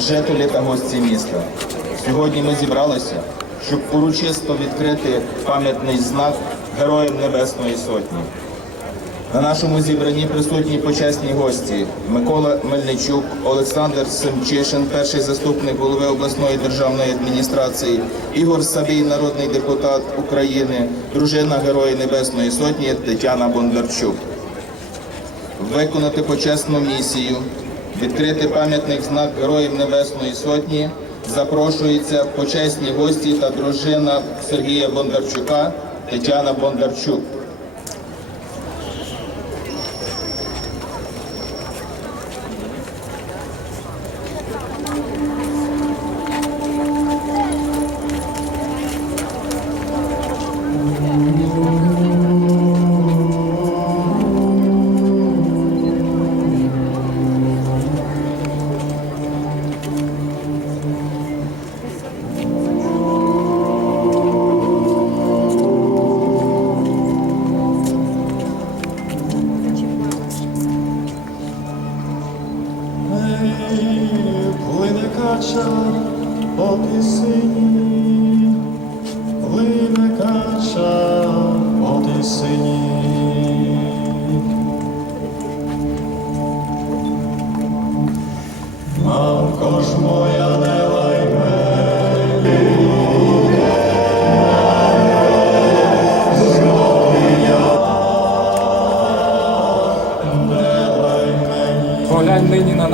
жителі та гості міста, сьогодні ми зібралися, щоб урочисто відкрити пам'ятний знак Героям Небесної Сотні. На нашому зібранні присутні почесні гості Микола Мельничук, Олександр Семчишин, перший заступник голови обласної державної адміністрації, Ігор Савій, народний депутат України, дружина Героя Небесної Сотні Тетяна Бондарчук виконати почесну місію, відкрити пам'ятник знак Героїв Небесної Сотні. Запрошується почесні гості та дружина Сергія Бондарчука Тетяна Бондарчук.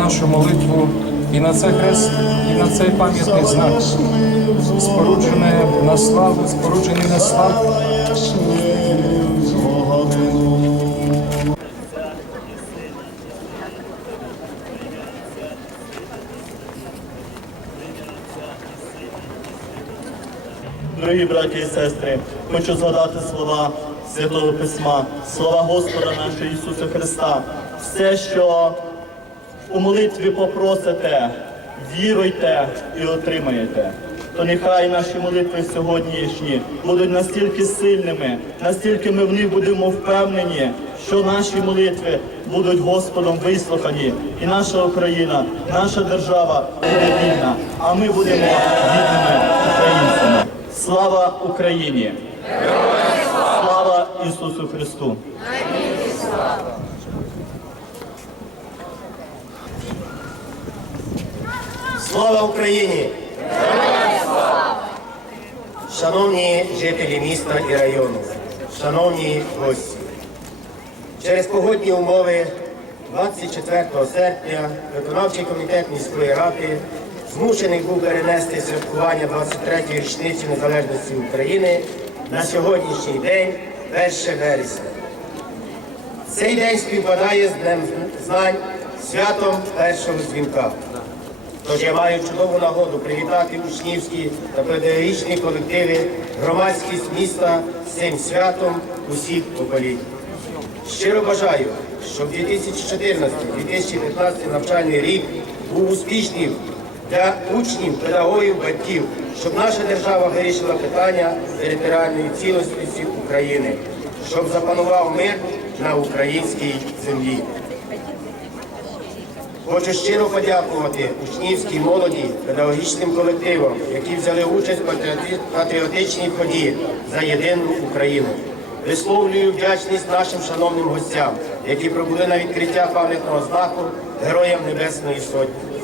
Нашу молитву і на цей хрест, і на цей пам'ятний знак, споруджене на славу, споруджений на славу. Дорогі браті і сестри, хочу згадати слова Святого Письма, слова Господа нашого Ісуса Христа. Все, що у молитві попросите, віруйте і отримаєте. То нехай наші молитви сьогоднішні будуть настільки сильними, настільки ми в них будемо впевнені, що наші молитви будуть Господом вислухані, і наша Україна, наша держава буде вільна, а ми будемо вільними українцями. Слава Україні! Слава Ісусу Христу! Слава Україні! Шановні жителі міста і району, шановні гості, через погодні умови 24 серпня виконавчий комітет міської ради змушений був перенести святкування 23-ї річниці незалежності України на сьогоднішній день, 1 вересня. Цей день співпадає з Днем знань, святом першого дзвінка. Тож я маю чудову нагоду привітати учнівські та педагогічні колективи, громадськість міста з цим святом усіх поколінь. Щиро бажаю, щоб 2014-2015 навчальний рік був успішним для учнів, педагогів, батьків, щоб наша держава вирішила питання територіальної цілісності України, щоб запанував мир на українській землі. Хочу щиро подякувати учнівській молоді, педагогічним колективам, які взяли участь в патріотичній події за єдину Україну. Висловлюю вдячність нашим шановним гостям, які прибули на відкриття пам'ятного знаку Героям Небесної Сотні.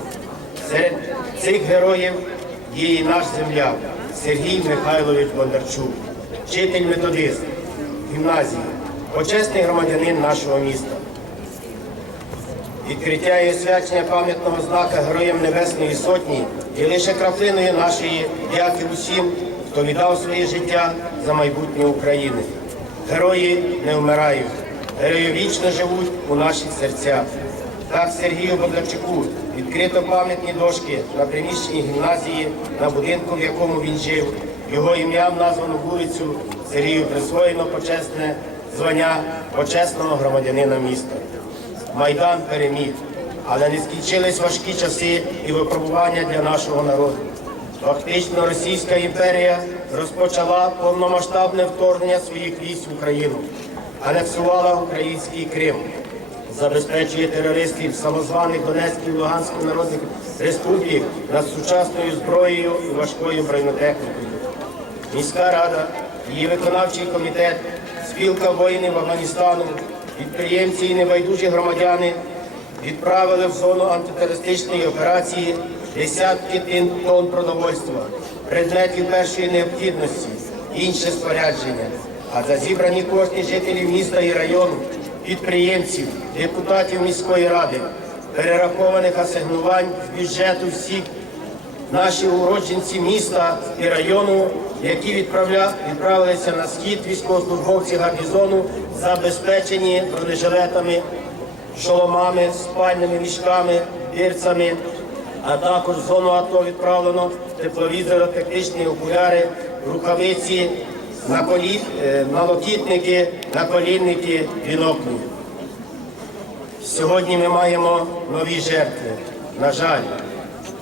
Серед цих героїв є і наш земляк Сергій Михайлович Бондарчук, вчитель методист гімназії, почесний громадянин нашого міста. Відкриття і освячення пам'ятного знака Героям Небесної Сотні є лише краплиною нашої дяки усім, хто віддав своє життя за майбутнє України. Герої не вмирають, герої вічно живуть у наших серцях. Так Сергію Бондарчуку відкрито пам'ятні дошки на приміщенні гімназії, на будинку, в якому він жив. Його ім'ям названо вулицю Сергію присвоєно почесне звання почесного громадянина міста. Майдан переміг, але не скінчились важкі часи і випробування для нашого народу. Фактично Російська імперія розпочала повномасштабне вторгнення своїх військ в Україну, анексувала український Крим, забезпечує терористів самозваних Донецьких і Луганських народних республік над сучасною зброєю і важкою бронетехнікою. Міська рада, її виконавчий комітет, спілка воїнів Афганістану, підприємці і небайдужі громадяни відправили в зону антитерористичної операції десятки тонн продовольства, предметів першої необхідності, інше спорядження. А за зібрані кошти жителів міста і району, підприємців, депутатів міської ради, перерахованих асигнувань з бюджету всіх наші уродженці міста і району, які відправилися на схід військовослужбовці гарнізону, забезпечені бронежилетами, шоломами, спальними мішками, бірцями, а також в зону АТО відправлено тепловізори, тактичні окуляри, рукавиці, е, налокітники, наколінники, біноклі. Сьогодні ми маємо нові жертви. На жаль,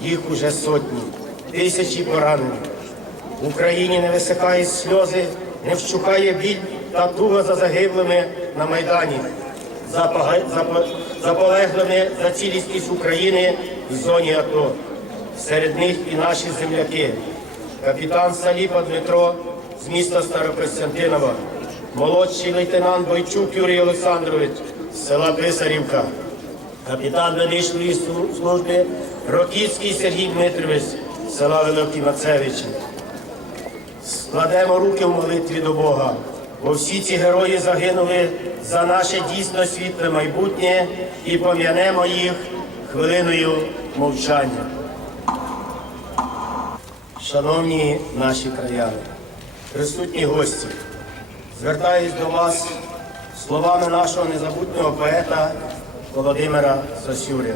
їх уже сотні, тисячі поранених. В Україні не висихають сльози, не вщухає біль та туга за загиблими на Майдані, за, полеглими за цілісність України в зоні АТО. Серед них і наші земляки. Капітан Саліпа Дмитро з міста Старокостянтинова, молодший лейтенант Бойчук Юрій Олександрович з села Писарівка, капітан медичної служби Роківський Сергій Дмитрович села Великий Мацевичі. Складемо руки в молитві до Бога, бо всі ці герої загинули за наше дійсно світле майбутнє і пом'янемо їх хвилиною мовчання. Шановні наші краяни, присутні гості, звертаюсь до вас словами нашого незабутнього поета Володимира Сосюря.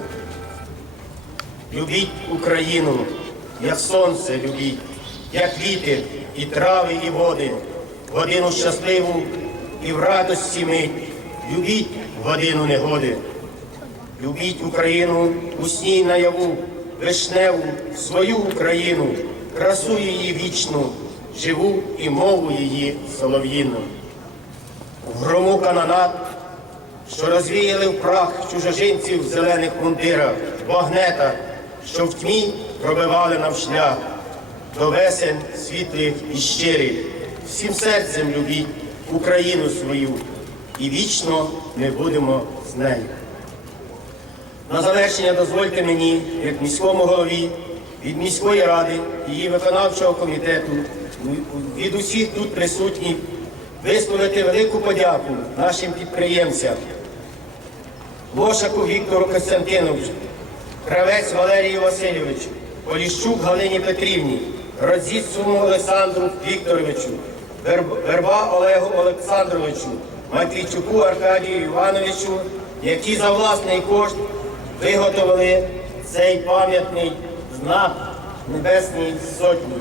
Любіть Україну, як сонце любіть, як вітер, і трави, і води, годину щасливу і в радості мить. Любіть годину негоди. Любіть Україну у сні наяву, вишневу, свою Україну, красу її вічну, живу і мову її солов'їну. В грому канонат, що розвіяли в прах чужожинців в зелених мундирах, вогнета, що в тьмі пробивали нам шлях до весен світлих і щирих. Всім серцем любіть Україну свою, і вічно ми будемо з нею. На завершення дозвольте мені, як міському голові, від міської ради, її виконавчого комітету, від усіх тут присутніх, висловити велику подяку нашим підприємцям, Лошаку Віктору Костянтиновичу, Кравець Валерію Васильовичу, Поліщук Галині Петрівні, Розіцькому Олександру Вікторовичу, Верба Олегу Олександровичу, Матвійчуку Аркадію Івановичу, які за власний кошт виготовили цей пам'ятний знак Небесній Сотні.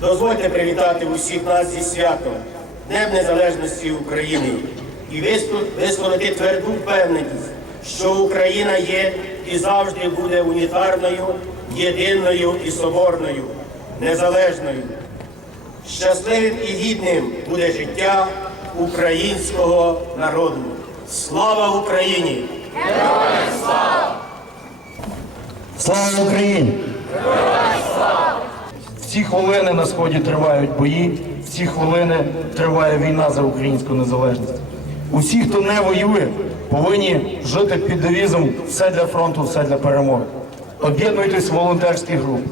Дозвольте привітати усіх нас зі святом, Днем Незалежності України і висловити тверду впевненість, що Україна є і завжди буде унітарною, єдиною і соборною, незалежною. Щасливим і гідним буде життя українського народу. Слава Україні! Слава Україні! В ці хвилини на сході тривають бої, в ці хвилини триває війна за українську незалежність. Усі, хто не воює, повинні жити під девізом все для фронту, все для перемоги. Об'єднуйтесь в волонтерські групи,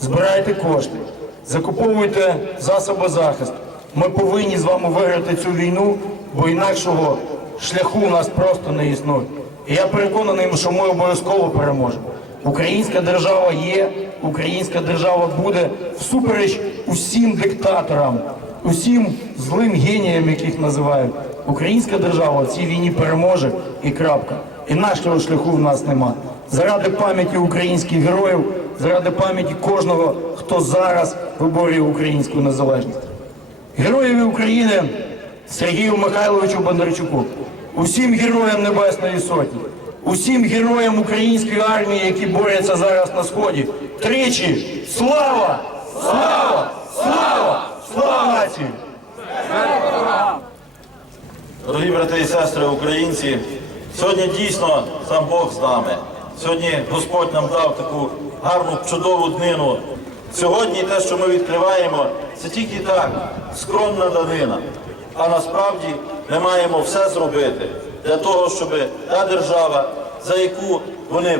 збирайте кошти, закуповуйте засоби захисту. Ми повинні з вами виграти цю війну, бо інакшого шляху у нас просто не існує. І я переконаний, що ми обов'язково переможемо. Українська держава є, українська держава буде всупереч усім диктаторам, усім злим геніям, яких називають. Українська держава в цій війні переможе і крапка. Інакшого шляху в нас нема. Заради пам'яті українських героїв, заради пам'яті кожного, хто зараз виборює українську незалежність. Героєві України Сергію Михайловичу Бондарчуку, усім героям Небесної Сотні, усім героям української армії, які борються зараз на сході. Тричі слава! Слава! Слава! Слава нації! Дорогі брати і сестри українці, сьогодні дійсно сам Бог з нами. Сьогодні Господь нам дав таку гарну, чудову днину. Сьогодні те, що ми відкриваємо, це тільки так, скромна данина. А насправді ми маємо все зробити для того, щоб та держава, за яку вони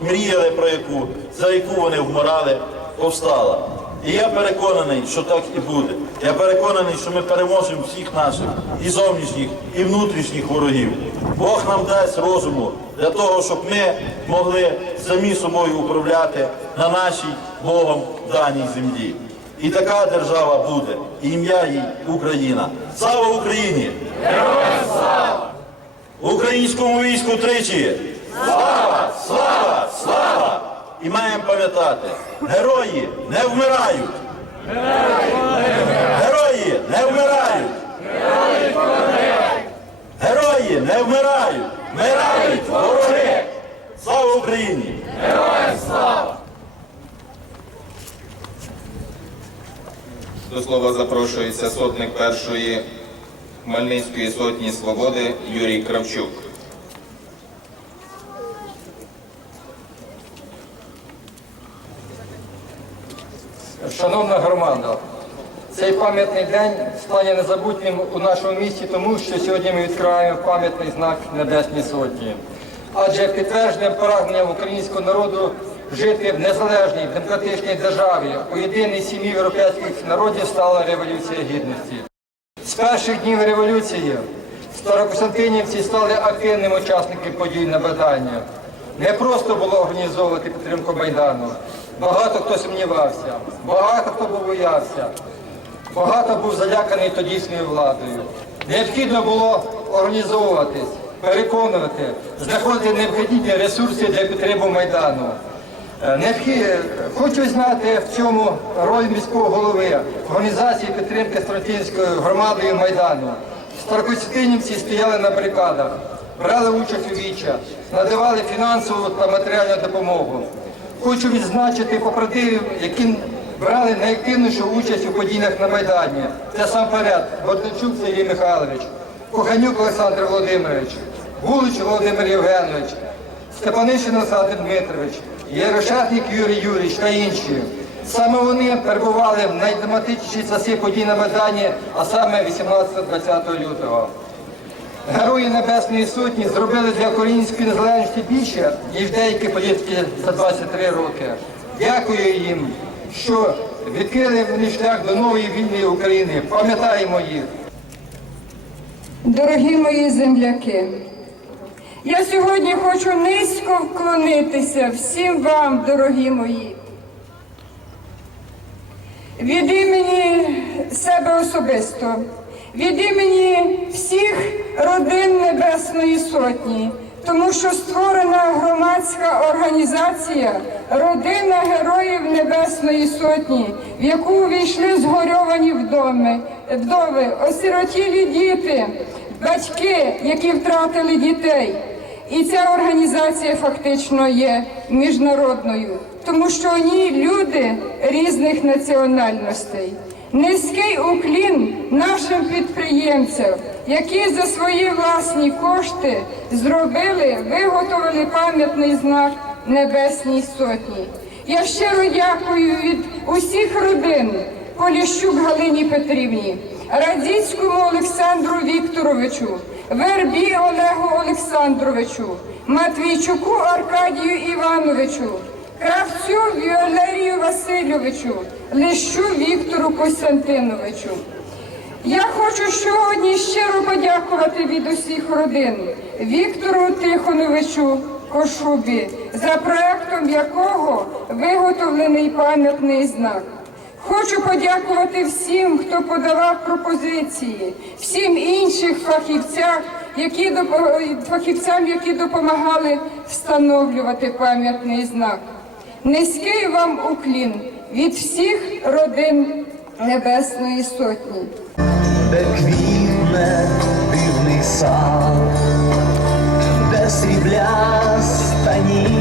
мріяли про яку, за яку вони вмирали, повстала. І я переконаний, що так і буде. Я переконаний, що ми переможемо всіх наших і зовнішніх, і внутрішніх ворогів. Бог нам дасть розуму для того, щоб ми могли самі собою управляти на нашій Богом даній землі. І така держава буде. І ім'я їй Україна. Слава Україні! Слава! Українському війську тричі! Слава! Слава! Слава! І маємо пам'ятати, герої не вмирають. Герої не вмирають. Герої не вмирають. Вмирають вороги. Слава Україні! Героям слава! До слова запрошується сотник першої Хмельницької сотні свободи Юрій Кравчук. Шановна громада, цей пам'ятний день стане незабутнім у нашому місті, тому що сьогодні ми відкриваємо пам'ятний знак Небесній Сотні. Адже підтвердженням прагнення українського народу жити в незалежній демократичній державі у єдиній сім'ї європейських народів стала Революція Гідності. З перших днів революції старокостянтинівці стали активними учасниками подій на Майдані. Не просто було організовувати підтримку Майдану. Багато хто сумнівався, багато хто був боявся, багато був заляканий тодішньою владою. Необхідно було організовуватись, переконувати, знаходити необхідні ресурси для підтримки Майдану. Е, Хочу знати в цьому роль міського голови організації підтримки Старотинською громадою Майдану. Старокостянтинівці стояли на барикадах, брали участь у вічах, надавали фінансову та матеріальну допомогу. Хочу відзначити побратимів, які брали найактивнішу участь у подіях на Майдані. Це сам поряд Бондарчук Сергій Михайлович, Коханюк Олександр Володимирович, Булич Володимир Євгенович, Степанишин Олександр Дмитрович, Ярошатник Юрій Юрійович та інші. Саме вони перебували в найдраматичніші часи подій на Майдані, а саме 18-20 лютого. Герої Небесної Сотні зробили для української незалежності більше, ніж деякі політики за 23 роки. Дякую їм, що відкрили вони шлях до нової вільної України. Пам'ятаємо їх. Дорогі мої земляки, я сьогодні хочу низько вклонитися всім вам, дорогі мої. Від імені себе особисто, від імені всіх родин Небесної Сотні, тому що створена громадська організація Родина Героїв Небесної Сотні, в яку увійшли згорьовані вдоми, вдови, осиротілі діти, батьки, які втратили дітей. І ця організація фактично є міжнародною, тому що ній люди різних національностей. Низький уклін нашим підприємцям, які за свої власні кошти зробили, виготовили пам'ятний знак Небесній Сотні. Я щиро дякую від усіх родин Поліщук Галині Петрівні, Радіцькому Олександру Вікторовичу, Вербі Олегу Олександровичу, Матвійчуку Аркадію Івановичу, Кравцю Віолерію Васильовичу, Лищу Віктору Костянтиновичу. Я хочу сьогодні щиро подякувати від усіх родин Віктору Тихоновичу Кошубі, за проектом якого виготовлений пам'ятний знак. Хочу подякувати всім, хто подавав пропозиції, всім іншим фахівцям, які фахівцям, які допомагали встановлювати пам'ятний знак. Низький вам уклін від всіх родин Небесної Сотні. де квітне дивний сад, де срібляста ніч